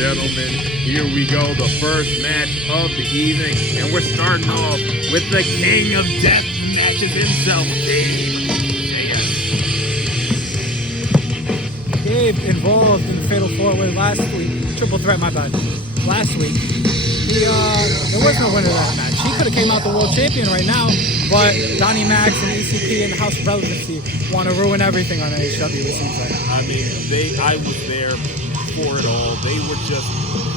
gentlemen, here we go, the first match of the evening, and we're starting off with the king of death matches himself, Gabe Sayers. Gabe involved in the Fatal 4-Way last week. Triple threat, my bad. Last week, there was no winner of that match. He could have came out the world champion right now, but Donnie Max and ECP and the House of Relevancy want to ruin everything on NHW, it seems like. I mean, I was there for it all. They were just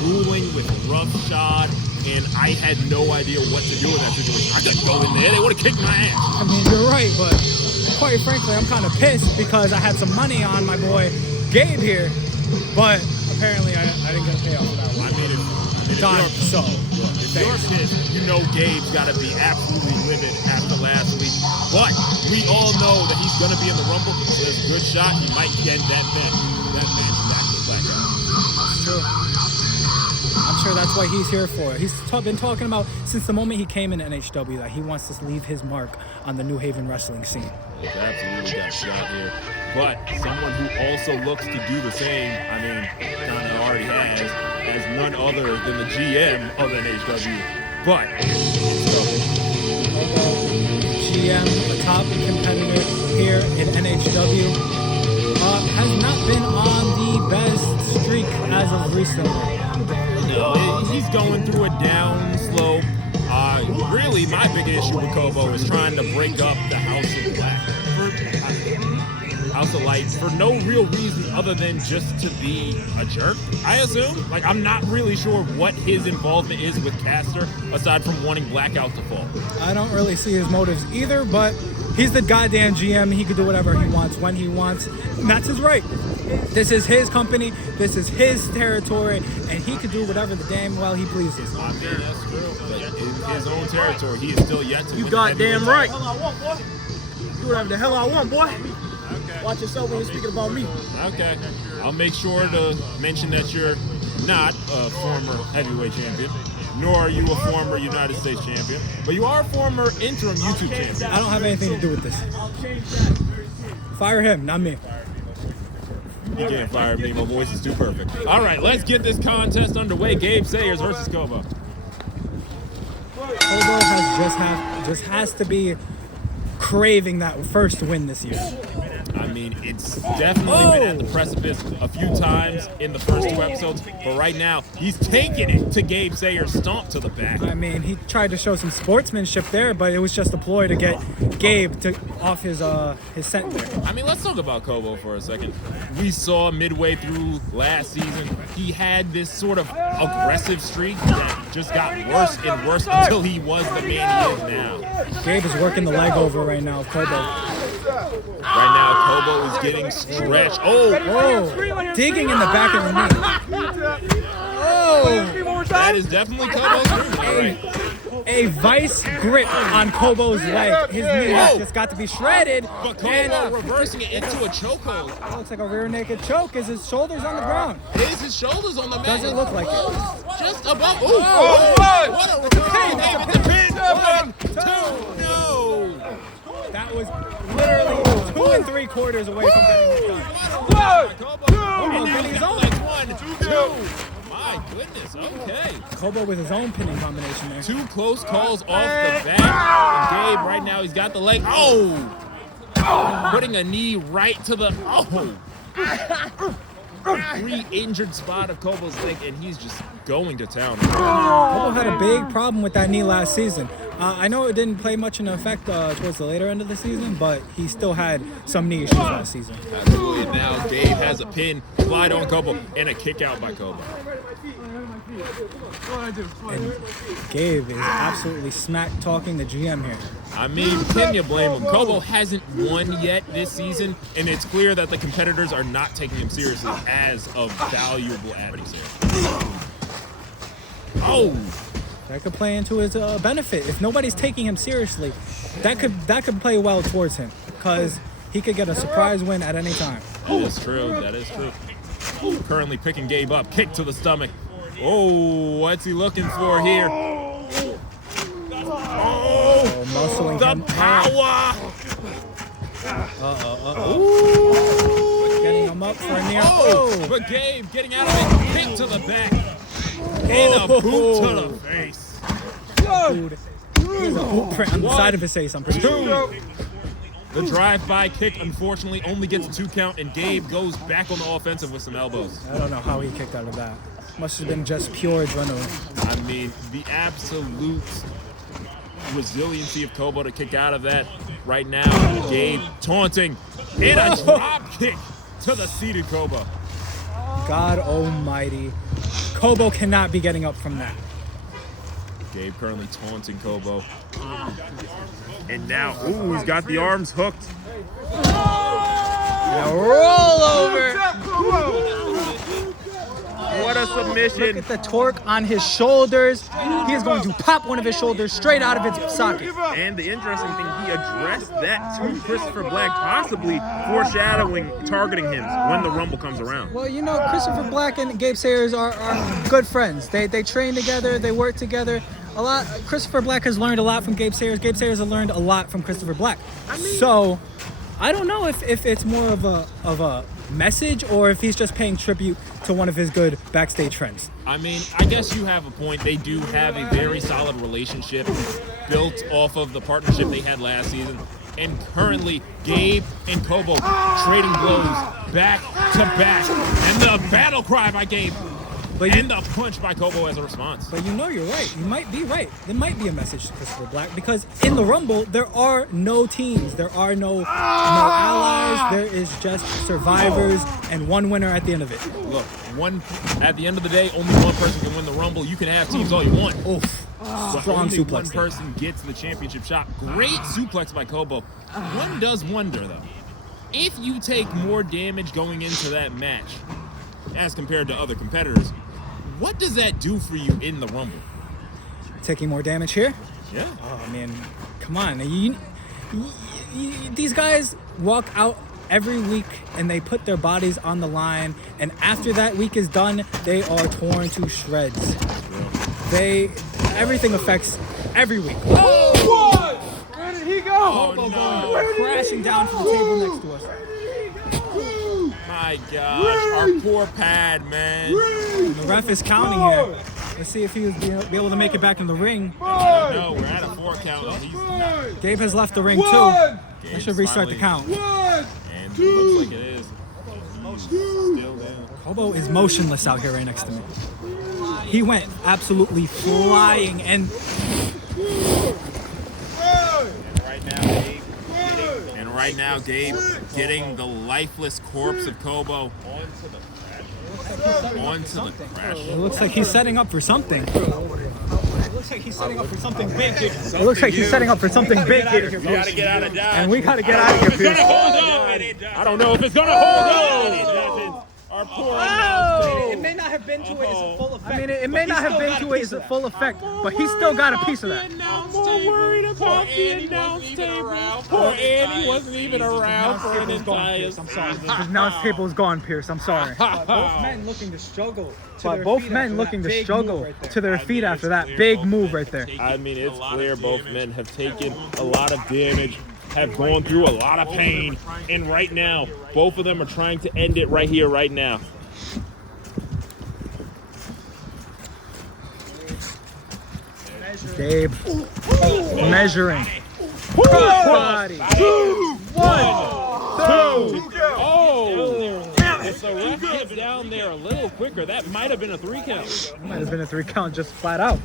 ruling with roughshod, and I had no idea what to do in that situation. I couldn't go in there. They would have kicked my ass. I mean, you're right, but quite frankly, I'm kind of pissed because I had some money on my boy Gabe here, but apparently I didn't get a payoff for that one. I mean, if you're pissed, you know Gabe's got to be absolutely livid after last week. But we all know that he's going to be in the Rumble, so there's a good shot he might get that match back to the Blackout. That's true. I'm sure that's why he's here for it. He's been talking about since the moment he came in NHW that he wants to leave his mark on the New Haven wrestling scene. He's absolutely got a shot here. But someone who also looks to do the same, I mean, kind of already has, as none other than the GM of NHW. But GM, a top competitor here in NHW, has not been on the best streak as of recently. No, he's going through a down slope. Really, my big issue with Kobo is trying to break up the House of Black. House of Light for no real reason other than just to be a jerk, I assume. Like, I'm not really sure what his involvement is with Caster, aside from wanting Blackout to fall. I don't really see his motives either, but he's the goddamn GM. He can do whatever he wants, when he wants, and that's his right. This is his company, this is his territory, and he can do whatever the damn well he pleases. I mean, that's true. But in his own territory, he is still yet to win. You goddamn right. Do whatever the hell I want, boy. Okay. Watch yourself when you're speaking about me. Okay. I'll make sure to mention that you're not a former heavyweight champion, nor are you a former United States champion, but you are a former interim YouTube champion. I don't have anything to do with this. Fire him, not me. You can't fire me. My voice is too perfect. All right, let's get this contest underway. Gabe Sayers versus Kobo. Kobo has to be craving that first win this year. I mean, it's definitely been at the precipice a few times in the first two episodes, but right now, he's taking it to Gabe Sayers' stomp to the back. I mean, he tried to show some sportsmanship there, but it was just a ploy to get Gabe off his scent there. I mean, let's talk about Kobo for a second. We saw midway through last season, he had this sort of aggressive streak that just got worse and worse until he was the man he is now. Gabe is working the leg over right now, Kobo. Right now, Kobo is getting stretched. Oh, digging in the back of the knee. Oh, that is definitely Kobo's move. A vice grip on Kobo's leg. His knee has just got to be shredded. But Kobo reversing it into a chokehold. That looks like a rear naked choke. Is his shoulders on the ground? Is his shoulders on the mat? Doesn't look like it. Just above. What a reversal. David the pin. 1, 2, no. That was literally 2 3/4 away from getting it done. And now he's on 1, 2. My goodness, okay. Kobo with his own pinning combination there. 2 close calls off the bat. And Gabe right now, he's got the leg. Oh! Putting a knee right to the, re-injured spot of Kobo's leg, and he's just going to town. Kobo had a big problem with that knee last season. I know it didn't play much in effect towards the later end of the season, but he still had some knee issues last season. Absolutely. Now Gabe has a pin applied on Kobo and a kick out by Kobo. And Gabe is absolutely smack talking the GM here. I mean, can you blame him? Kobo hasn't won yet this season, and it's clear that the competitors are not taking him seriously as a valuable adversary. Oh! That could play into his benefit. If nobody's taking him seriously, that could play well towards him, because he could get a surprise win at any time. That is true. That is true. Currently picking Gabe up. Kick to the stomach. Oh, what's he looking for here? Oh, muscling the him. power! Getting him up for a near. Oh, but Gabe getting out of it, kick to the back, and a boot to the face. Dude, there's a boot print on the side of his face, I'm pretty sure. The drive-by kick, unfortunately, only gets a 2 count, and Gabe goes back on the offensive with some elbows. I don't know how he kicked out of that. Must have been just pure adrenaline. I mean, the absolute resiliency of Kobo to kick out of that right now. Gabe taunting, and a drop kick to the seated Kobo. God almighty. Kobo cannot be getting up from that. Gabe currently taunting Kobo. And now, ooh, he's got the arms hooked. Roll over. What a submission. Look at the torque on his shoulders. He is going to pop one of his shoulders straight out of its socket. And the interesting thing, he addressed that to Christopher Black, possibly foreshadowing targeting him when the Rumble comes around. Well, you know, Christopher Black and Gabe Sayers are good friends. They train together. They work together. A lot. Christopher Black has learned a lot from Gabe Sayers. Gabe Sayers has learned a lot from Christopher Black. So, I don't know if it's more of a message or if he's just paying tribute to one of his good backstage friends. I mean, I guess you have a point. They do have a very solid relationship built off of the partnership they had last season. And currently, Gabe and Kobo trading blows back to back. And the battle cry by Gabe. And the punch by Kobo as a response. But you know you're right. You might be right. There might be a message to Christopher Black because in the Rumble, there are no teams. There are no allies. There is just survivors and one winner at the end of it. Look, at the end of the day, only one person can win the Rumble. You can have teams all you want. Oof. But Strong only suplex. one person gets the championship shot. Great suplex by Kobo. One does wonder, though. If you take more damage going into that match as compared to other competitors, what does that do for you in the Rumble? Taking more damage here? Yeah. Oh, man. Come on. These guys walk out every week and they put their bodies on the line. And after that week is done, they are torn to shreds. Everything affects every week. Oh! Where did he go? Oh, no. Crashing down from the table next to us. My gosh, our poor pad, man. The ref is counting here. Let's see if he was be able to make it back in the ring. I don't know, we're at a 4 count. Oh, Gabe has left the ring too. I should restart the count. And it looks like it is. He's still down. Kobo is motionless out here right next to me. He went absolutely flying and right now, Gabe getting the lifeless corpse of Kobo onto the crash. it looks like he's setting up for something. It looks like he's setting up for something big here. It looks like he's setting up for something big here. We gotta get out of Dodge. And we gotta get out of here, Pierce. I don't know if it's gonna hold on. Our poor It may not have been to its full effect. I mean, it may not have been to its full effect, but he still got a piece of that. I'm more worried about the announce table. Poor Andy wasn't even around for an entire. I'm sorry. The announce table is gone, Pierce. I'm sorry. Both men looking to struggle. But both men looking to struggle to their feet after that big move right there. I mean, it's clear both men have taken a lot of damage, have gone through a lot of pain, and right now, both of them are trying to end it right here, right now. Gabe measuring. Body. 2, 1, 2. Oh! If the ref gets down there a little quicker, that might have been a 3 count. It might have been a 3 count just flat out.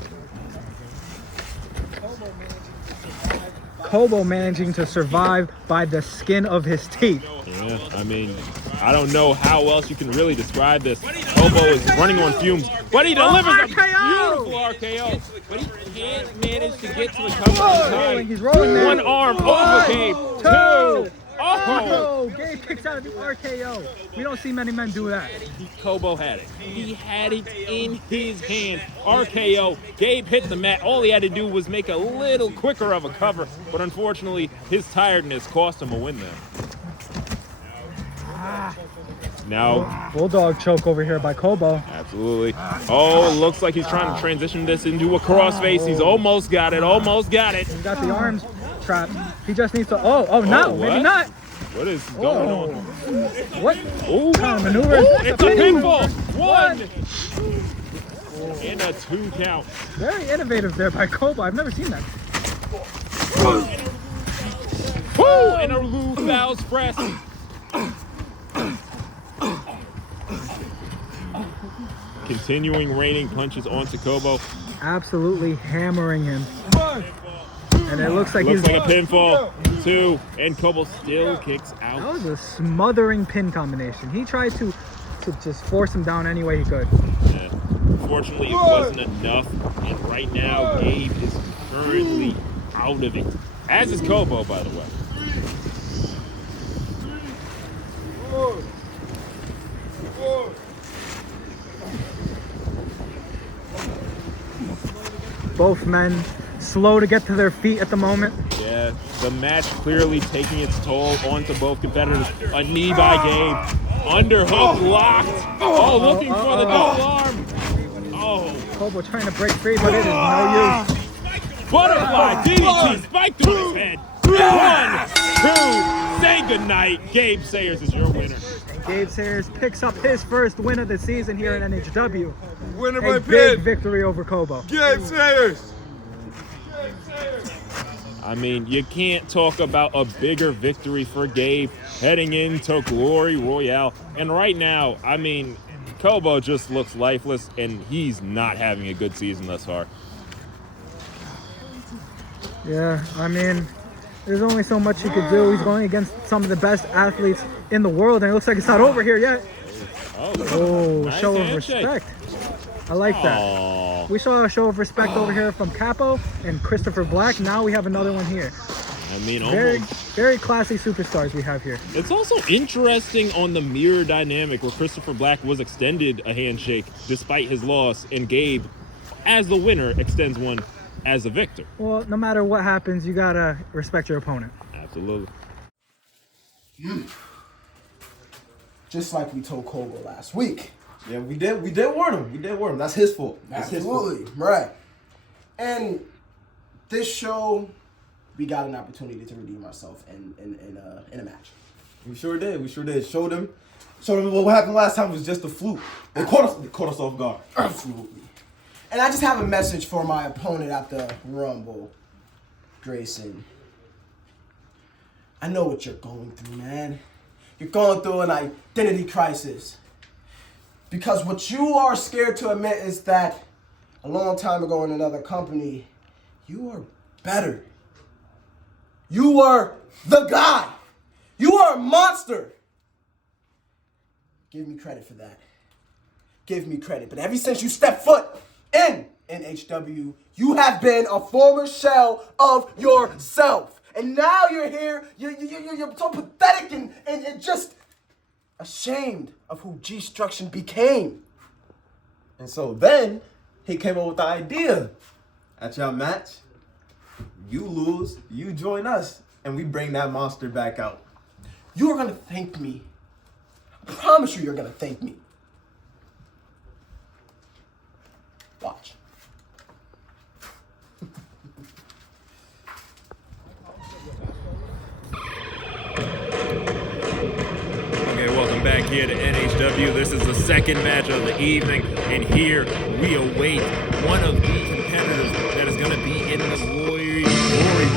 Kobo managing to survive by the skin of his teeth. Yeah, I mean, I don't know how else you can really describe this. Kobo is running on fumes, but he delivers a beautiful RKO. But he can't manage to get to the cover. He's rolling there. One arm over Gabe. 2. Oh, Gabe kicks out of the RKO. We don't see many men do that. Kobo had it. He had it in his hand. RKO. Gabe hit the mat. All he had to do was make a little quicker of a cover, but unfortunately, his tiredness cost him a win there. Now, Bulldog choke over here by Kobo. absolutely. Oh, looks like he's trying to transition this into a crossface. He's almost got it. Almost got it. He's got the arms trapped. He just needs to. Oh, no, maybe not. What is going on? What Ooh. kind of maneuver is this? It's a pinfall. 1 and a 2 count. Very innovative there by Kobo. I've never seen that. Woo! And a Luthal's press. Continuing raining punches onto Kobo. Absolutely hammering him. And it looks like Looks he's like a pinfall. 2, and Kobo still kicks out. That was a smothering pin combination. He tried to just force him down any way he could. Yeah. Unfortunately, it wasn't enough. And right now, Gabe is currently out of it. As is Kobo, by the way. Both men slow to get to their feet at the moment. Yeah, the match clearly taking its toll onto both competitors. A knee by Gabe. Underhook locked. Oh, looking for the double arm. Oh. Kobo trying to break free, but it is no use. Butterfly DDT spike through his head. 1, 2. Say goodnight. Gabe Sayers is your winner. And Gabe Sayers picks up his first win of the season here in NHW. Winner A by big pin. victory over Kobo. Gabe Sayers. I mean, you can't talk about a bigger victory for Gabe heading into Glory Royale. And right now, I mean, Kobo just looks lifeless, and he's not having a good season thus far. Yeah, I mean, there's only so much he could do. He's going against some of the best athletes in the world, and it looks like it's not over here yet. Oh, nice show of handshake. respect. I like that. Aw. We saw a show of respect over here from Capo and Christopher Black. Now we have another one here. I mean, Very, almost. very classy superstars we have here. It's also interesting on the mirror dynamic where Christopher Black was extended a handshake despite his loss, and Gabe, as the winner, extends one as a victor. Well, no matter what happens, you gotta respect your opponent. Absolutely. Just like we told Kobo last week. Yeah, we did warn him. That's his fault. That's his fault. Absolutely, right. And this show, we got an opportunity to redeem ourselves in a match. We sure did. Showed him what happened last time was just a fluke. They caught us off guard. Absolutely. And I just have a message for my opponent at the Rumble, Grayson. I know what you're going through, man. You're going through an identity crisis. Because what you are scared to admit is that a long time ago in another company, you were better. You were the guy. You are a monster. Give me credit for that. Give me credit. But ever since you stepped foot in NHW, you have been a former shell of yourself. And now you're here, you're so pathetic and just ashamed of who G-Struction became. And so then he came up with the idea. At your match, you lose, you join us, and we bring that monster back out. You are going to thank me. I promise you're going to thank me. Watch. Okay, welcome back here to NHW. This is the second match of the evening, and here we await one of the competitors that is going to be in the Glory Rumble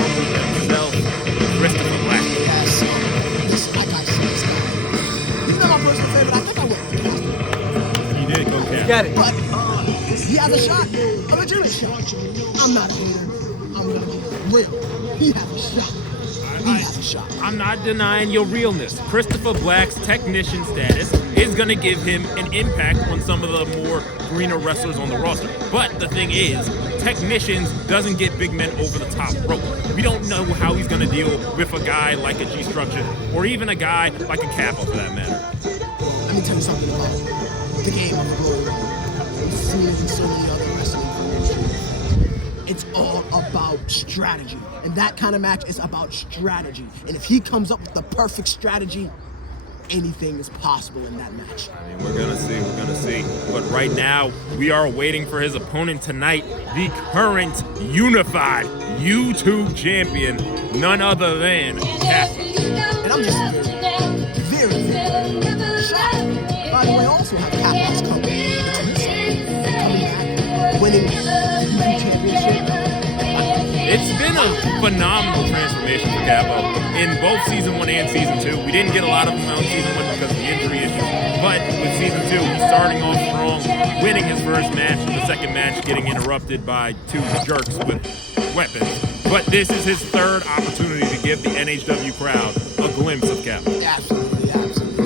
himself, Christopher Black. Yes, listen, I gotta say this guy. He's not my personal favorite. I think I would. He did go cap. Get it. But he has a shot, a legitimate shot. I'm not a hater. I'm gonna be real. He has a shot. He has a shot. I'm not denying your realness. Christopher Black's technician status is going to give him an impact on some of the more greener wrestlers on the roster. But the thing is, technicians doesn't get big men over the top rope. We don't know how he's going to deal with a guy like a G-Struction or even a guy like a Capo for that matter. Let me tell you something about the game of the Glory. We've seen it in so many other wrestling promotions. It's all about strategy. And that kind of match is about strategy. And if he comes up with the perfect strategy, anything is possible in that match. I mean, we're going to see. But right now, we are waiting for his opponent tonight, the current unified YouTube champion, none other than Capo. And And I'm just very, very shocked. By the way, I also have Capo's coming back, winning the championship. It's been a phenomenal transformation for Capo in both Season 1 and Season 2. We didn't get a lot of him out in Season 1 because of the injury issue, but with Season 2, he's starting off strong, winning his first match, and the second match getting interrupted by two jerks with weapons. But this is his third opportunity to give the NHW crowd a glimpse of Capo. Absolutely, absolutely.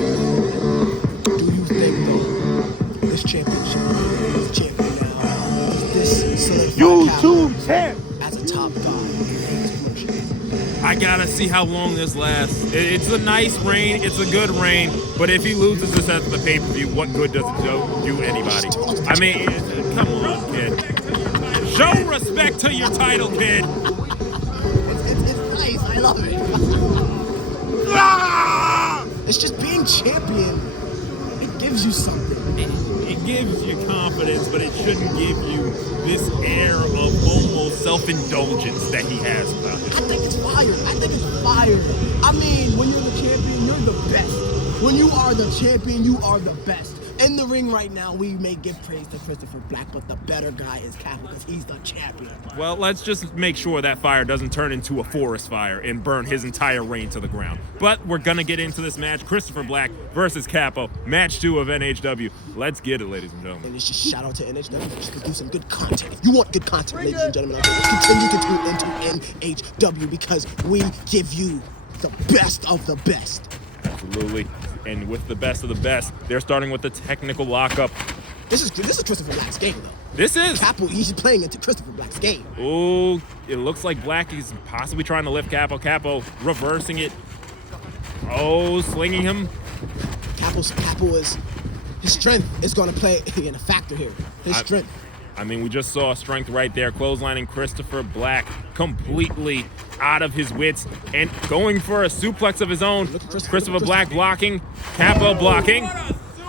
Do you think, though, this championship, this champion now, this solidify Capo as a top guy in this promotion? I gotta see how long this lasts. It's a nice reign, it's a good reign, but if he loses this at the pay-per-view, what good does it do anybody? I mean, come on, kid. Show respect to your title, kid. It's nice. I love it. It's just being champion. It gives you something. It gives you confidence, but it shouldn't give you this air of almost self-indulgence that he has about it. I think it's fire. I mean, when you're the champion, you're the best. When you are the champion, you are the best. In the ring right now, we may give praise to Christopher Black, but the better guy is Capo because he's the champion. Well, let's just make sure that fire doesn't turn into a forest fire and burn his entire reign to the ground. But we're gonna get into this match, Christopher Black versus Capo, match 2 of NHW. Let's get it, ladies and gentlemen. And it's just shout out to NHW, just produce some good content. If you want good content, ladies and gentlemen, continue to tune into NHW because we give you the best of the best. Absolutely. And with the best of the best, they're starting with the technical lockup. This is Christopher Black's game, though. This is. Capo, he's playing into Christopher Black's game. Oh, it looks like Black is possibly trying to lift Capo. Capo reversing it. Oh, slinging him. Capo is, his strength is going to play in a factor here. His strength. I mean, we just saw strength right there, clotheslining Christopher Black completely out of his wits and going for a suplex of his own. Christopher Black blocking, Capo blocking.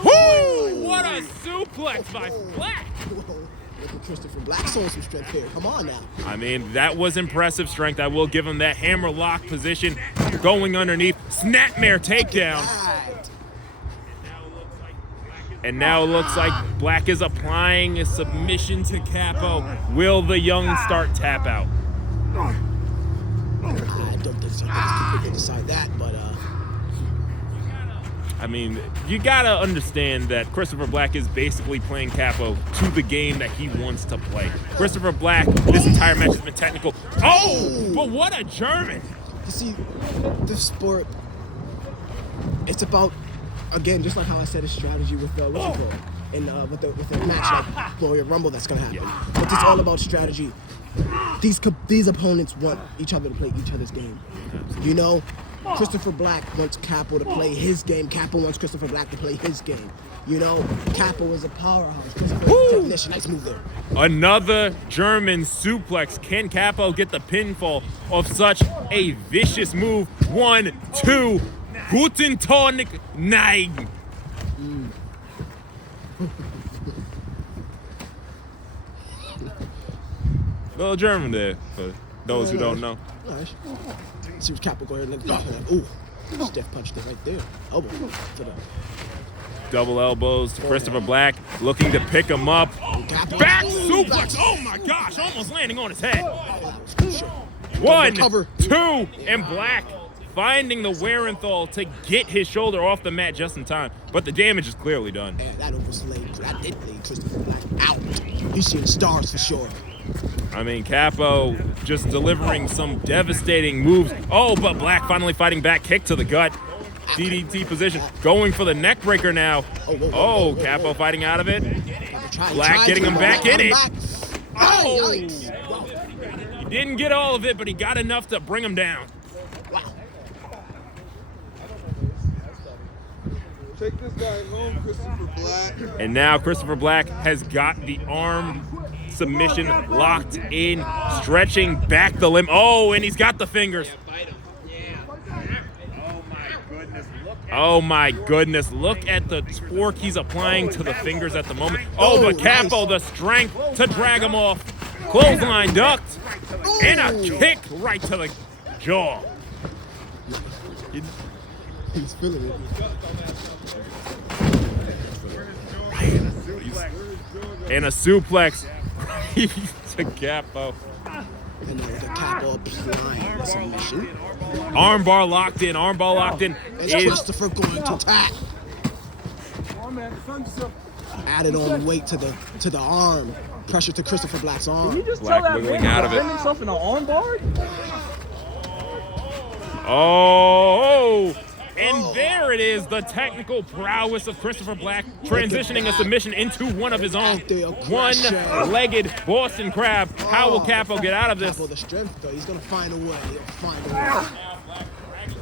Woo! What a suplex by Black! Look at Christopher Black showing some strength here. Come on now. I mean, that was impressive strength. I will give him that hammer lock position, going underneath, snapmare takedown. And now it looks like Black is applying a submission to Capo. Will the young start tap out? I don't think so. I think it's too quick to decide that, but I mean, you gotta understand that Christopher Black is basically playing Capo to the game that he wants to play. Christopher Black, this entire match has been technical. Oh, but what a German! You see, this sport, it's about, again, just like how I said, a strategy with the with the match like Royal Rumble that's gonna happen. But it's all about strategy. These opponents want each other to play each other's game. You know, Christopher Black wants Capo to play his game. Capo wants Christopher Black to play his game. You know, Capo is a powerhouse. Christopher technician. Nice move there. Another German suplex. Can Capo get the pinfall of such a vicious move? 1, 2. Guten Tag, nein. Little German there, for those who don't know. Nice. See what Capo go ahead and let it. Ooh, stiff punch there right there. Elbow to the double elbows to Christopher Black, looking to pick him up. Back suplex! Oh my gosh, almost landing on his head. 1, 2, and Black finding the Werenthal to get his shoulder off the mat just in time. But the damage is clearly done. Yeah, that did lay Christopher Black out. He's seeing stars for sure. I mean, Capo just delivering some devastating moves. Oh, but Black finally fighting back. Kick to the gut. DDT position. Going for the neck breaker now. Oh, Capo fighting out of it. Black getting him back in it. Oh! He didn't get all of it, but he got enough to bring him down. Wow. Take this guy home, Christopher Black. And now Christopher Black has got the arm submission locked in, stretching back the limb. Oh, and he's got the fingers. Oh my goodness, look at the torque he's applying to the fingers at the moment. Oh, but Capo, the strength to drag him off. Clothesline ducked, and a kick right to the jaw. He's feeling it. And a suplex right to Capo. And now with the Capo applying the submission. Armbar locked in. Armbar locked in. Is Christopher going to tap? Added on weight to the arm. Pressure to Christopher Black's arm. Black wiggling out of it. Himself in an armbar? Oh, and there it is, the technical prowess of Christopher Black, transitioning a submission into one of his own. One-legged Boston Crab. How will Capo get out of this? Capo the strength, though. He's going to find a way. He'll find a way.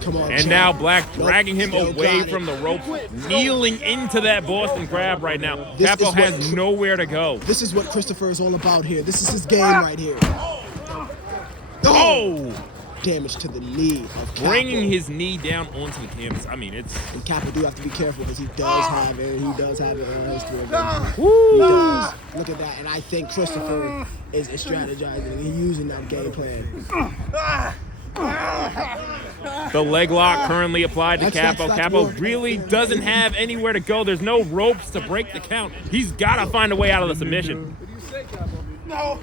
Come on, And now Black dragging him away from the rope, kneeling into that Boston Crab right now. Capo has nowhere to go. This is what Christopher is all about here. This is his game right here. Oh! Damage to the knee of Capo. Bringing his knee down onto the canvas. I mean, it's... And Capo do have to be careful because he does have it. He does have it on history. He does. Look at that. And I think Christopher is strategizing and using that game plan. The leg lock currently applied to Capo. Capo really doesn't have anywhere to go. There's no ropes to break the count. He's got to find a way out of the submission. No.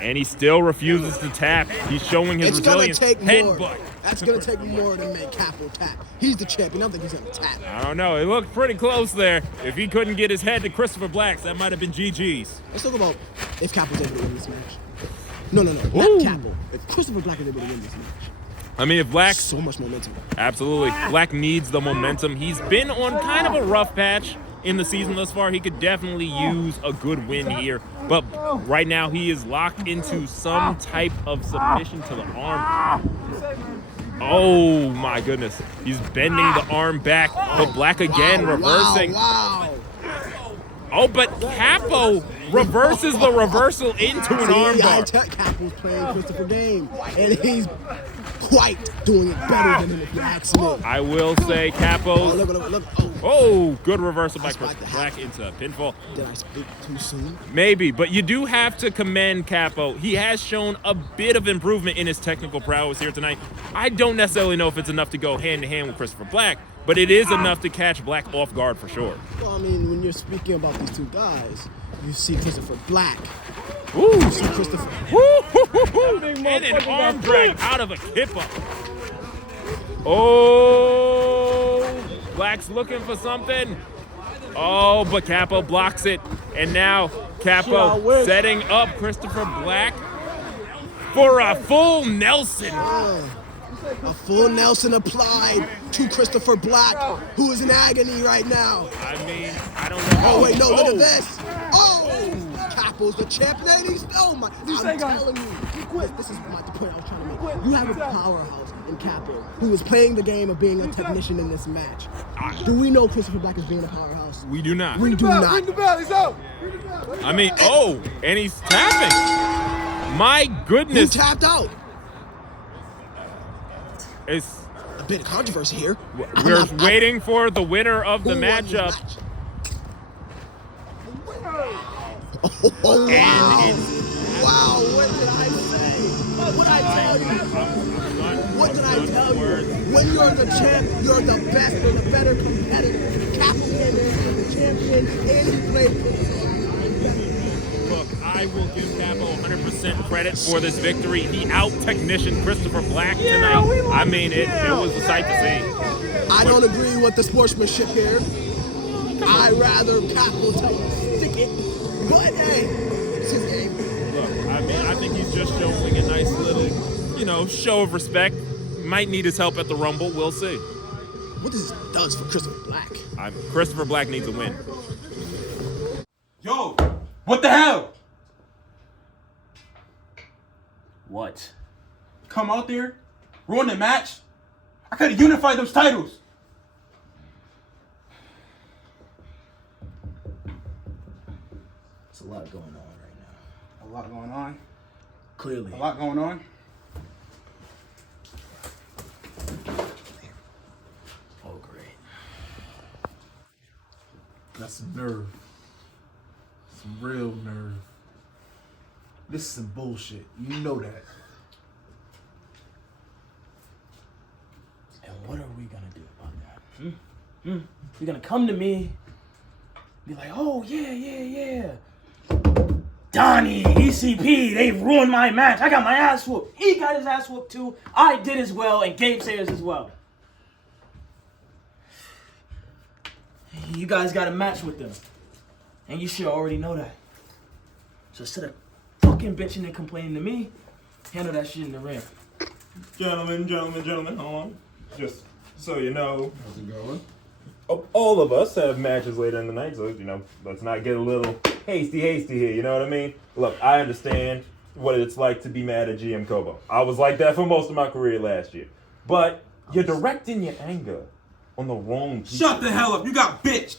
And he still refuses to tap. He's showing his resilience. It's going to take more. Headbutt. That's going to take more to make Capo tap. He's the champion. I don't think he's going to tap. I don't know. It looked pretty close there. If he couldn't get his head to Christopher Black's, that might have been GG's. Let's talk about if Capo's able to win this match. No. Ooh. Not Capo. If Christopher Black is able to win this match. I mean, if Black... So much momentum. Absolutely. Black needs the momentum. He's been on kind of a rough patch in the season thus far. He could definitely use a good win here. But right now, he is locked into some type of submission to the arm. Oh, my goodness. He's bending the arm back, but Black again reversing. Wow. Oh, but Capo reverses the reversal into an armbar. Capo's playing Christopher game, and he's quite doing it better than him, if you ask me. I will say Capo's... Look. Oh, good reversal by Christopher Black into a pinfall. Did I speak too soon? Maybe, but you do have to commend Capo. He has shown a bit of improvement in his technical prowess here tonight. I don't necessarily know if it's enough to go hand-to-hand with Christopher Black, but it is enough to catch Black off guard for sure. Well, I mean, when you're speaking about these two guys, you see Christopher Black. Ooh. You see Christopher. And an arm drag out of a kippa. Oh, Black's looking for something. Oh, but Capo blocks it. And now Capo setting up Christopher Black for a full Nelson. A full Nelson applied to Christopher Black, who is in agony right now. I mean, I don't know. Oh, wait, no, look at this. Oh, Capo's the champion. And he's, oh, my. I'm telling you, this is the point I was trying to make. You have a powerhouse in Capo who is playing the game of being a technician in this match. Do we know Christopher Black is being a powerhouse? We do not. We do not. Ring the bell, he's out. I mean, oh, and he's tapping. My goodness. He tapped out. It's a bit of controversy here. We're waiting for the winner of the matchup. Oh, wow. Wow, what did I say? What did I tell you? What did I tell you? When you're the champ, you're the best, you're the better competitor. Capo came in, he's the champion, and he played. Look, I will give Capo 100% credit for this victory. He out-technicianed Christopher Black tonight. I mean, it was a sight to see. I don't agree with the sportsmanship here. I'd rather Capo tell you stick it. But hey, it's his game. Look, I mean, I think he's just showing a nice little, show of respect. Might need his help at the Rumble. We'll see. What this does for Christopher Black? Christopher Black needs a win. Yo, what the hell? What? Come out there, ruin the match. I could have unified those titles. There's a lot going on right now. A lot going on. Clearly. A lot going on. Oh, great. That's some nerve. Some real nerve. This is some bullshit. You know that. You're gonna come to me, be like, oh, yeah. Donnie, ECP, they've ruined my match. I got my ass whooped. He got his ass whooped too. I did as well, and Gabe Sayers as well. You guys got a match with them. And you should already know that. So instead of fucking bitching and complaining to me, handle that shit in the ring. Gentlemen, hold on. Just so you know, How's it going? all of us have matches later in the night, so, let's not get a little hasty here, you know what I mean? Look, I understand what it's like to be mad at GM Kobo. I was like that for most of my career last year. But you're directing your anger on the wrong people. Shut the hell up. You got bitched.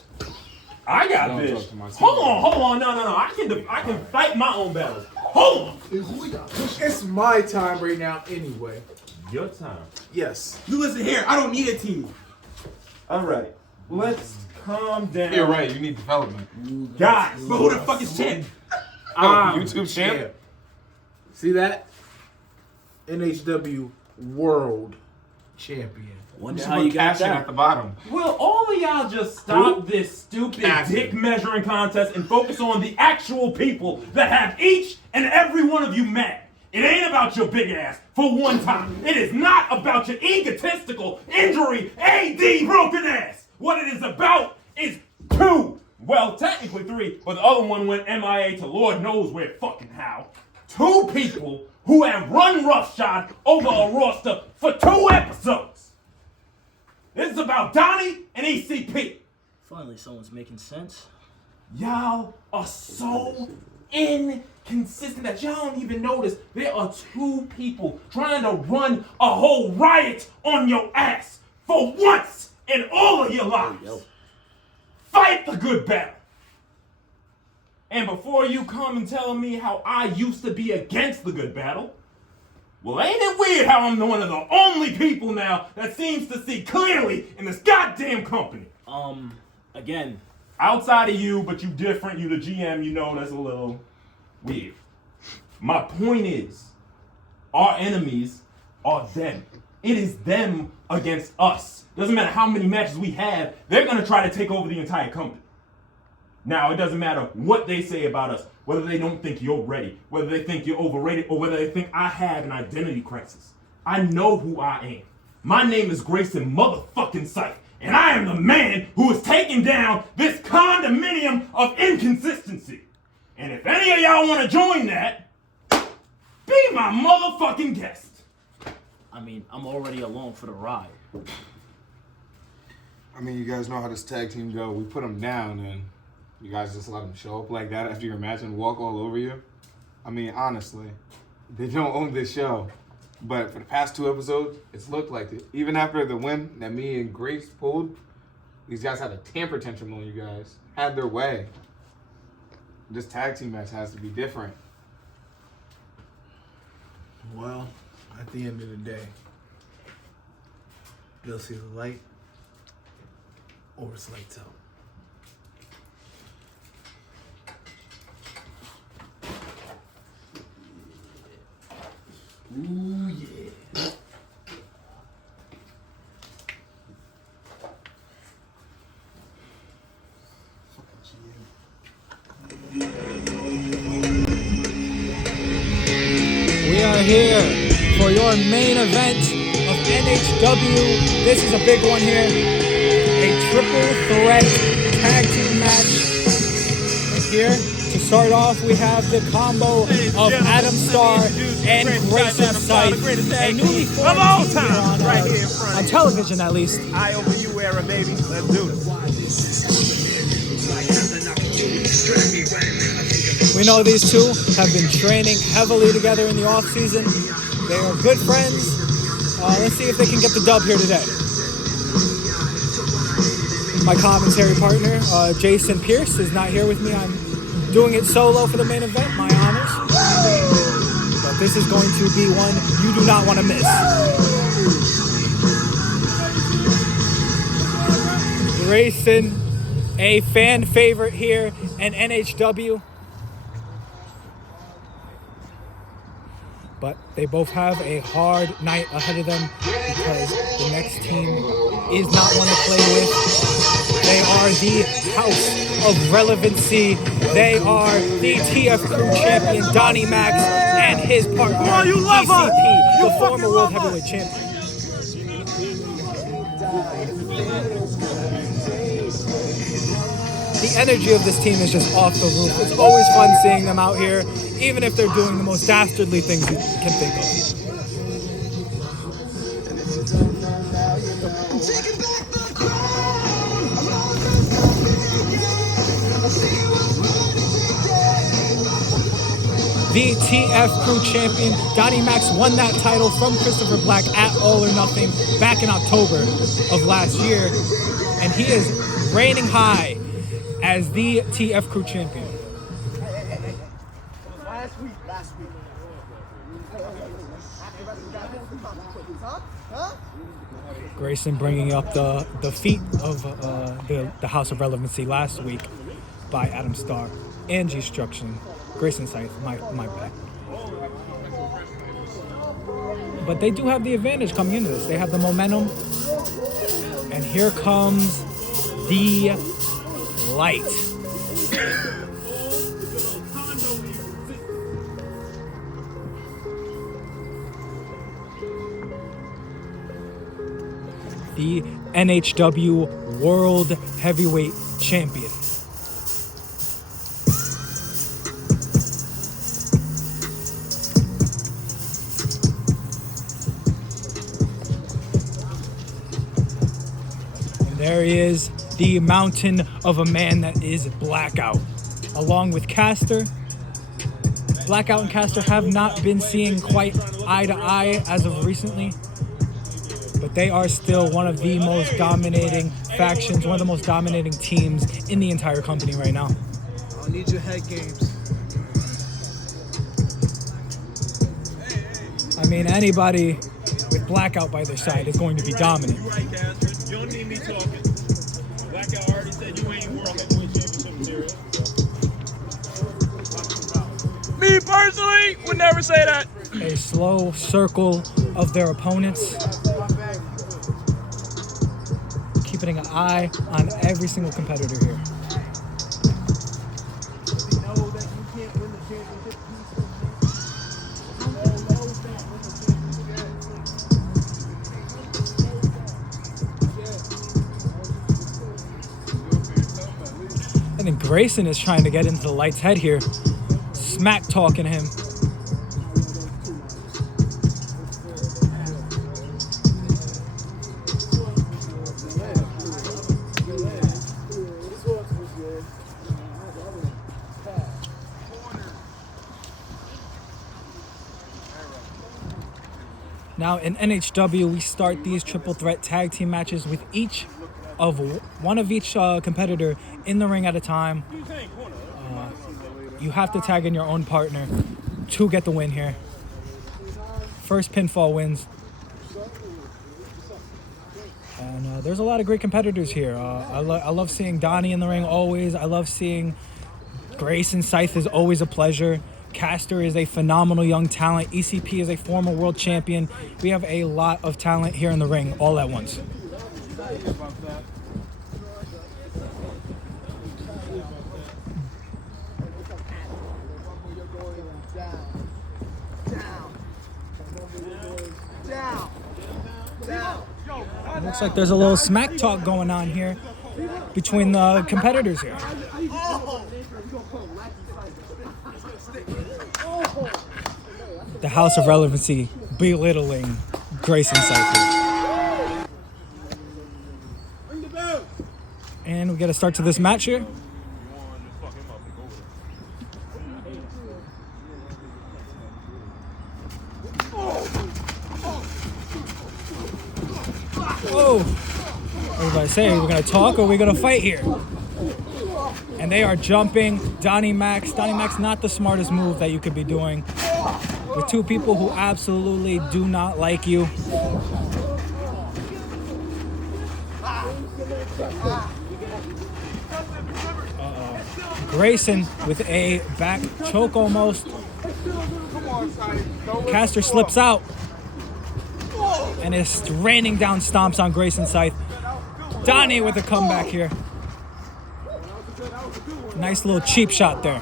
I got Don't bitch. talk to my team. Hold on, no. I can fight my own battles. Hold on. It's my time right now anyway. Your time. Yes. You listen here. I don't need a team. All right. Let's calm down. You're right. You need development. Guys. But who the fuck is champ? YouTube champ. See that? NHW World Champion. Wonder Just how put you got caption that. at the bottom. Will all of y'all just stop this stupid dick measuring contest and focus on the actual people that have each and every one of you mad? It ain't about your big ass for one time. It is not about your egotistical, injury, AD broken ass. What it is about is two. Well, technically three, but the other one went MIA to Lord knows where fucking how. Two people who have run roughshod over a roster for 2 episodes. This is about Donnie and ECP. Finally, someone's making sense. Y'all are so inconsistent that y'all don't even notice there are 2 people trying to run a whole riot on your ass for once in all of your lives. Fight the good battle. And before you come and tell me how I used to be against the good battle, well, ain't it weird how I'm one of the only people now that seems to see clearly in this goddamn company? Again, Outside of you, but you different, you the GM, that's a little weird. My point is, our enemies are them. It is them against us. Doesn't matter how many matches we have, they're gonna try to take over the entire company. Now, it doesn't matter what they say about us, whether they don't think you're ready, whether they think you're overrated, or whether they think I have an identity crisis. I know who I am. My name is Grayson motherfucking Syke, and I am the man who is taking down this condominium of inconsistency. And if any of y'all want to join that, be my motherfucking guest. I mean, I'm already along for the ride. I mean, you guys know how this tag team go. We put them down, and you guys just let them show up like that after your match and walk all over you. I mean, honestly, they don't own this show. But for the past 2 episodes, it's looked like it. Even after the win that me and Grace pulled, these guys had a temper tantrum on you guys. Had their way. This tag team match has to be different. Well, at the end of the day, you'll see the light or it's lights out. Ooh, yeah. We are here for your main event of NHW. This is a big one here. A triple threat tag team match. And here, to start off, we have the combo of Adam Starr and Grayson Syke. A newly formed team here on television, at least. I over you era, baby. Let's do this. We know these two have been training heavily together in the off-season. They are good friends. Let's see if they can get the dub here today. My commentary partner, Jason Pierce, is not here with me. I'm doing it solo for the main event, my honors. But this is going to be one you do not want to miss. Grayson, a fan favorite here in NHW. But they both have a hard night ahead of them because the next team is not one to play with. They are the House of Relevancy. They are the TF Crew champion, Donnie Max, and his partner, ECP, the former World Heavyweight Champion. The energy of this team is just off the roof. It's always fun seeing them out here, even if they're doing the most dastardly things you can think of. The TF Crew champion, Donnie Max, won that title from Christopher Black at All or Nothing back in October of last year, and he is reigning high as the TF Crew champion. Last week. Grayson bringing up the feat of the House of Relevancy last week by Adam Starr and G-Struction. Grayson Scythe, my bad. But they do have the advantage coming into this. They have the momentum. And here comes the light. The NHW World Heavyweight Champion. And there he is, the mountain of a man that is Blackout. Along with Caster. Blackout and Caster have not been seeing quite eye to eye as of recently. But they are still one of the most dominating factions, one of the most dominating teams in the entire company right now. I'll need your head games. I mean, anybody with Blackout by their side is going to be dominant. You're right, Caster. You don't need me talking. Blackout already said you ain't World Heavyweight Championship material. Me personally would never say that. A slow circle of their opponents. Keeping an eye on every single competitor here. I think Grayson is trying to get into the light's head here. Smack talking him. Now in NHW, we start these triple threat tag team matches with one of each competitor in the ring at a time. You have to tag in your own partner to get the win here. First pinfall wins. And there's a lot of great competitors here. I love seeing Donnie in the ring always. I love seeing Grayson Scythe is always a pleasure. Caster is a phenomenal young talent. ECP is a former world champion. We have a lot of talent here in the ring all at once. It looks like there's a little smack talk going on here between the competitors here. The House of Relevancy belittling Grayson Scythe. And we got to start to this match here. Whoa! Everybody say, are we going to talk or are we going to fight here? And they are jumping. Donnie Max, not the smartest move that you could be doing. With two people who absolutely do not like you. Grayson with a back choke almost. Caster slips out and is raining down stomps on Grayson Scythe. Donnie with a comeback here. Nice little cheap shot there.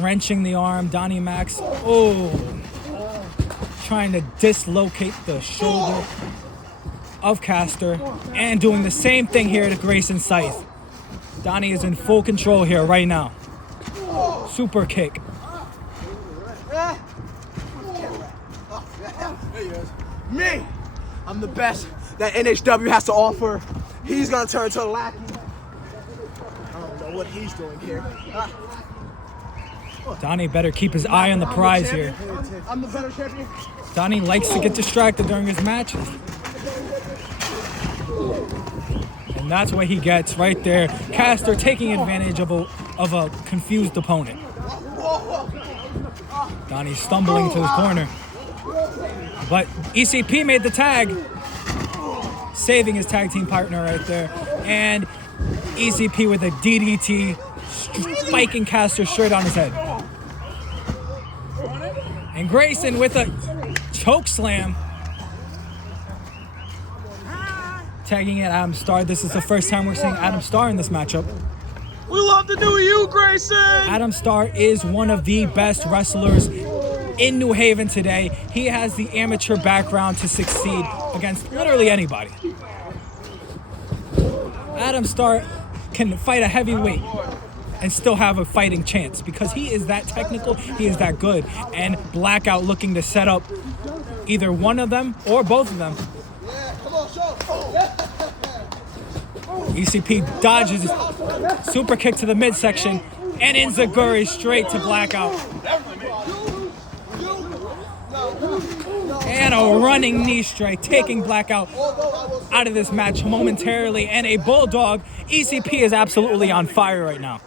Wrenching the arm, Donnie Max. Oh, trying to dislocate the shoulder of Caster and doing the same thing here to Grayson Scythe. Donnie is in full control here right now. Super kick. Me, I'm the best that NHW has to offer. He's gonna turn to a lackey. I don't know what he's doing here. Donnie better keep his eye on the prize here. I'm the better champion. Donnie likes to get distracted during his matches. And that's what he gets right there. Caster taking advantage of a confused opponent. Donnie stumbling to his corner. But ECP made the tag, saving his tag team partner right there. And ECP with a DDT, spiking Caster straight on his head. And Grayson with a choke slam. Tagging at Adam Starr. This is the first time we're seeing Adam Starr in this matchup. We love to do you, Grayson! Adam Starr is one of the best wrestlers in New Haven today. He has the amateur background to succeed against literally anybody. Adam Starr can fight a heavyweight and still have a fighting chance because he is that technical, he is that good. And Blackout looking to set up either one of them or both of them. ECP dodges, super kick to the midsection, and Enziguri straight to Blackout. And a running knee strike, taking Blackout out of this match momentarily. And a Bulldog. ECP is absolutely on fire right now.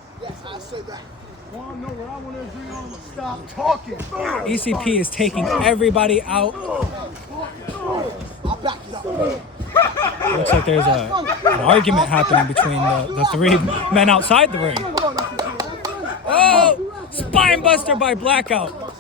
ECP is taking everybody out. Looks like there's an argument happening between the three men outside the ring. Oh! Spine buster by Blackout.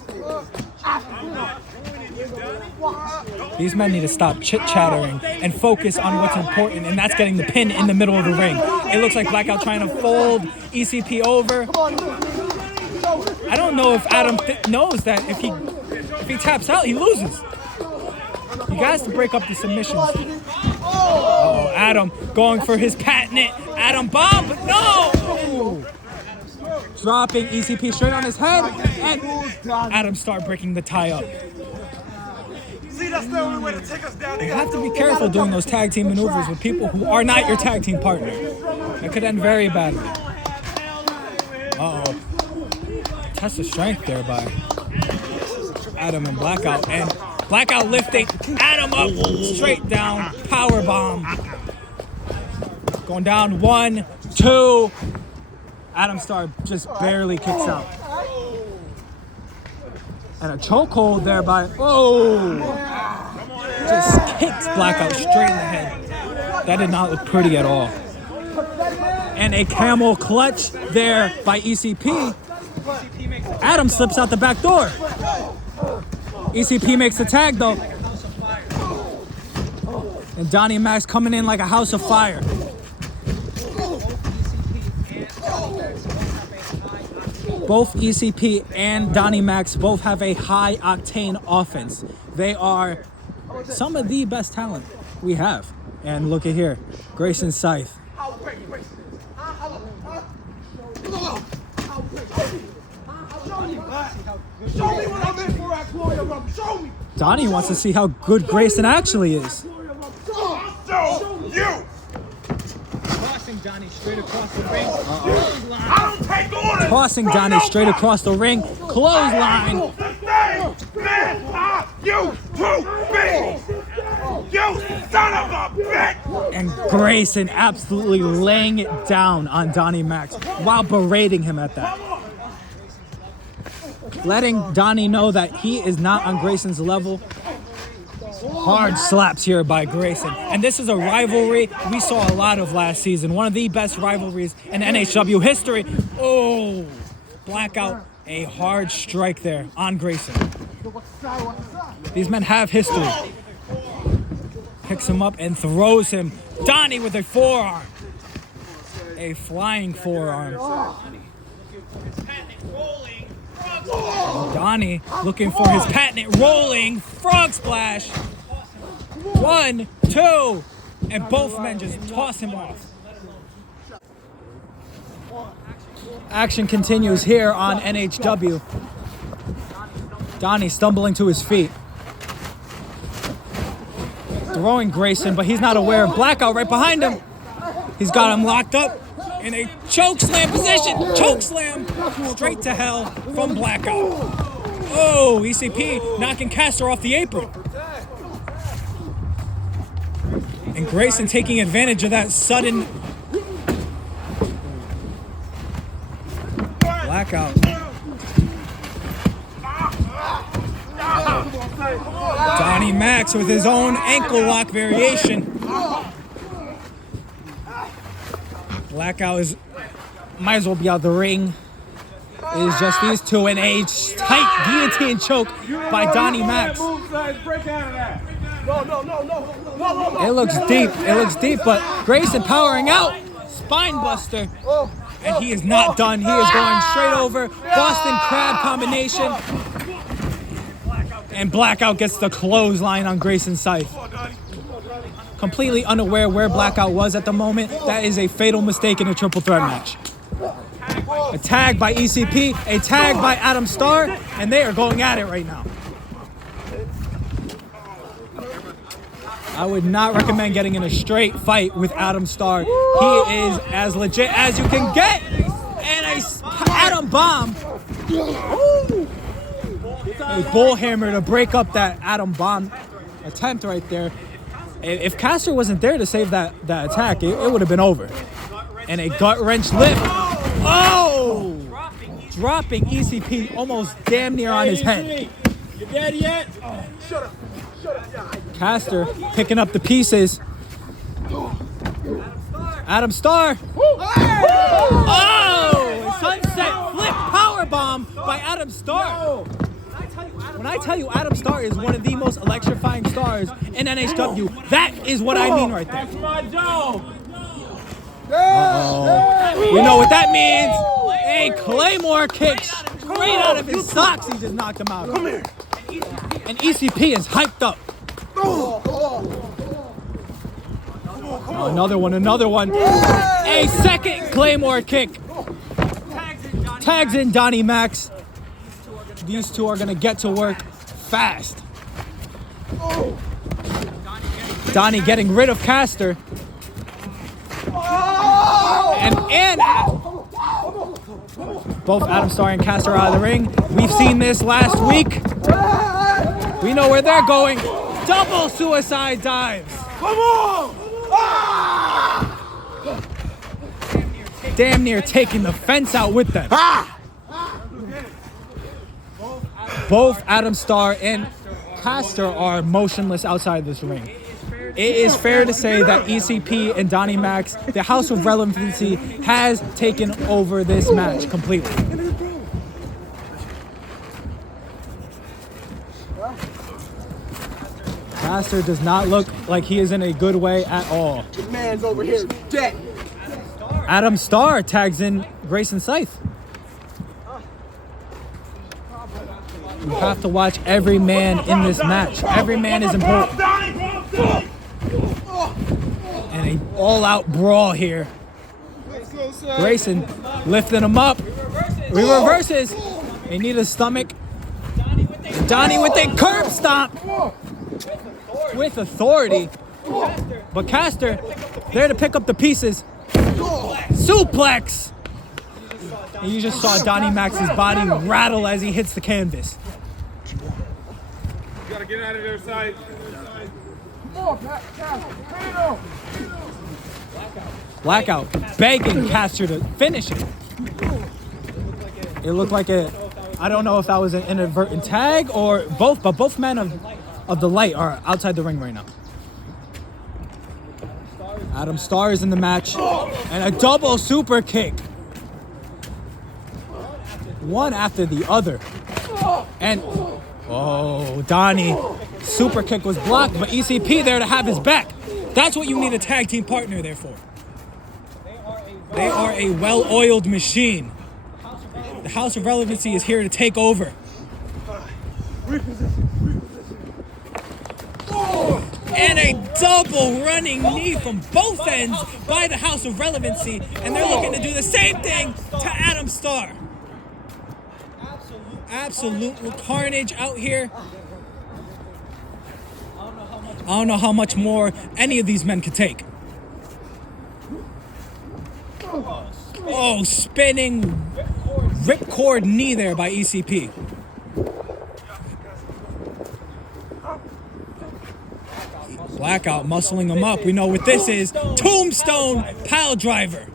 These men need to stop chit-chattering and focus on what's important, and that's getting the pin in the middle of the ring. It looks like Blackout trying to fold ECP over. I don't know if Adam knows that if he taps out, he loses. He has to break up the submissions. Oh, Adam going for his patented Adam bomb, but no! Ooh. Dropping ECP straight on his head, and Adam Starr breaking the tie up. See, that's the only way to take us down. You have to be careful doing those tag team maneuvers with people who are not your tag team partner. It could end very badly. Uh-oh. Test of strength there by Adam and Blackout. And Blackout lifting Adam up, straight down, power bomb. Going down 1, 2. Adam Starr just barely kicks out. And a chokehold there by, just kicked Blackout straight in the head. That did not look pretty at all. And a camel clutch there by ECP. Adam slips out the back door. ECP makes the tag though. And Donnie Max coming in like a house of fire. Both ECP and Donnie Max both have a high octane offense. They are some of the best talent we have. And look at here, Grayson Scythe. Donnie wants to see how good Grayson actually is. Tossing Donnie straight across the ring. Tossing Donnie straight across the ring. Clothesline. You son of a bitch! And Grayson absolutely laying it down on Donnie Max while berating him at that. Letting Donnie know that he is not on Grayson's level. Hard slaps here by Grayson. And this is a rivalry we saw a lot of last season. One of the best rivalries in NHW history. Oh, Blackout a hard strike there on Grayson. These men have history. Picks him up and throws him. Donnie with a forearm. A flying forearm. Donnie looking for his patented rolling frog splash. 1, 2, and both men just toss him off. Action continues here on NHW. Donnie stumbling to his feet. Throwing Grayson, but he's not aware of Blackout right behind him. He's got him locked up in a choke slam position. Choke slam straight to hell from Blackout. Oh, ECP knocking Castor off the apron. And Grayson taking advantage of that sudden Blackout. Donnie Max with his own ankle lock variation. Blackout might as well be out the ring. It is just these two in a tight guillotine choke by Donnie Max. It looks deep, but Grayson powering out. Spine buster. And he is not done. He is going straight over. Boston Crab combination. And Blackout gets the clothesline on Grayson's side. Completely unaware where Blackout was at the moment. That is a fatal mistake in a triple threat match. A tag by ECP, a tag by Adam Starr, and they are going at it right now. I would not recommend getting in a straight fight with Adam Starr. He is as legit as you can get. And a Adam Bomb. A bullhammer to break up that Adam Bomb attempt right there. If Castor wasn't there to save that attack, it would have been over. And a gut wrench lift. Oh! Dropping ECP almost damn near on his head. You dead yet? Shut up. Castor picking up the pieces. Adam Starr. Oh! Sunset flip powerbomb by Adam Starr. When I tell you Adam Starr is one of the most electrifying stars in NHW, that is what I mean right there. That's my dog. Uh-oh. We know what that means. A Claymore kick straight out of his socks. He just knocked him out. Come here. And ECP is hyped up. Another one. A second Claymore kick. Tags in Donnie Max. These two are going to get to work fast. Donnie getting rid of Castor. And both Adam Starr and Castor are out of the ring. We've seen this last week. We know where they're going. Double suicide dives. Come on! Damn near taking the fence out with them. Both Adam Starr and Castor are motionless outside this ring. It is fair to say that ECP and Donnie Max, the House of Relevancy, has taken over this match completely. Castor does not look like he is in a good way at all. The man's over here dead. Adam Starr tags in Grayson Scythe. You have to watch every man in this match. Every man is important. And an all-out brawl here. Grayson lifting him up. He reverses. They need a stomach. Donnie with a curb stomp. With authority. But Castor there to pick up the pieces. Suplex. And you just saw Donnie Max's body rattle as he hits the canvas. You gotta get out of their side. Blackout begging Castor to finish it. It looked like I don't know if that was an inadvertent tag or both, but both men of the light are outside the ring right now. Adam Starr is in the match, and a double super kick. one after the other. And, oh, Donnie. Super kick was blocked, but ECP there to have his back. That's what you need a tag team partner there for. They are a well-oiled machine. The House of Relevancy is here to take over. And a double running knee from both ends by the House of Relevancy. And they're looking to do the same thing to Adam Starr. Absolute carnage out here. I don't know how much more any of these men could take. Oh, spinning ripcord knee there by ECP. Blackout muscling him up. We know what this is. Tombstone pile driver.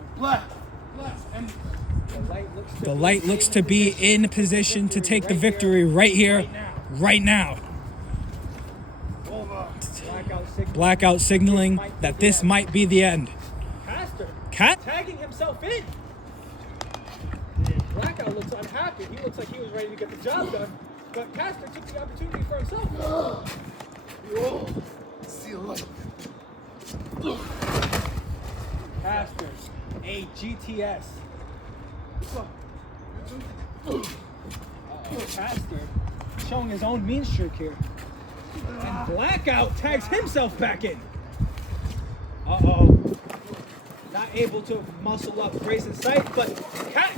The light looks to be in position to take the victory right here, right now. Blackout signaling that this might be the end. Tagging himself in. Blackout looks unhappy. He looks like he was ready to get the job done, but Caster took the opportunity for himself. Caster, a GTS. Caster showing his own mean streak here. And Blackout tags himself back in. Not able to muscle up Grayson's sight, but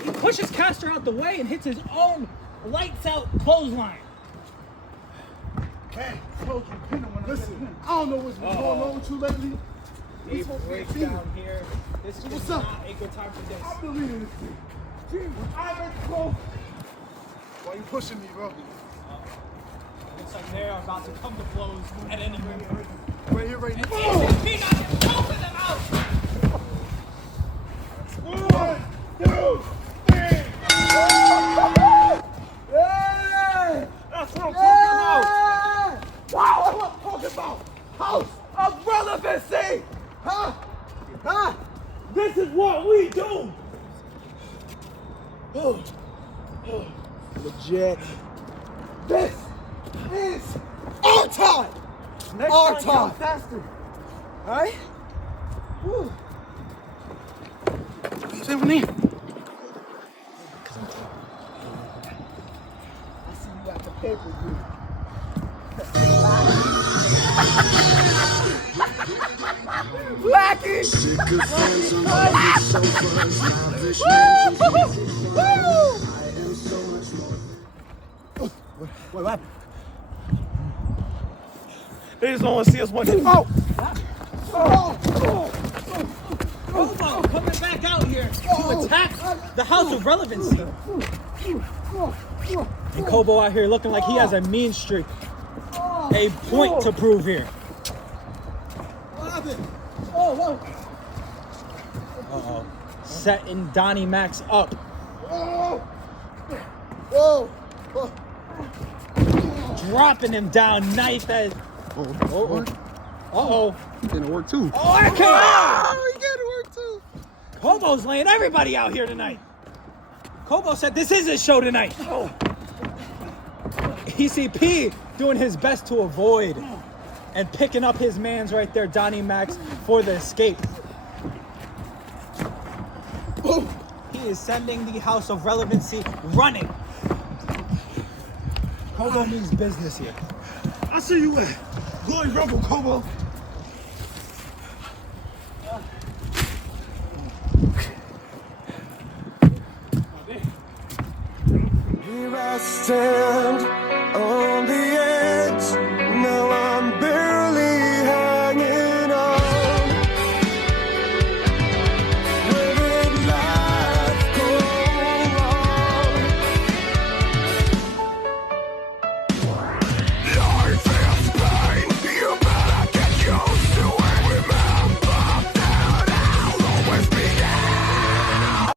he pushes Caster out the way and hits his own lights out clothesline. Hey, listen, I don't know what's been going on with you lately. Deep breakdown here. This is not a good time for this. I'm deleting this thing. I'm at the close. Why you pushing me, bro? Looks like they're about to come to blows at any moment. Right here, right now. ECP got both of them out. 1, 2, 3. Yeah! That's what I'm talking about. Wow, that's what I'm talking about. House of Relevancy. Huh? This is what we do. Legit. This is our time. Our time. Faster. All right? Woo. Say my name. I see you at the pay-per-view. Blackie! What happened? They just don't want to see us one hit. Kobo coming back out here to attack the House of Relevancy. And Kobo out here looking like he has a mean streak. A point to prove here. What happened? Uh-oh. Setting Donnie Max up. Whoa! Dropping him down, knife as... Uh-oh. Didn't work too. Oh, I can't! He getting work too. Kobo's laying everybody out here tonight. Kobo said this is his show tonight. ECP doing his best to avoid and picking up his mans right there, Donnie Max, for the escape. He is sending the House of Relevancy running. Kobo means business here. I see you at Glory Rumble, Kobo. Here I stand.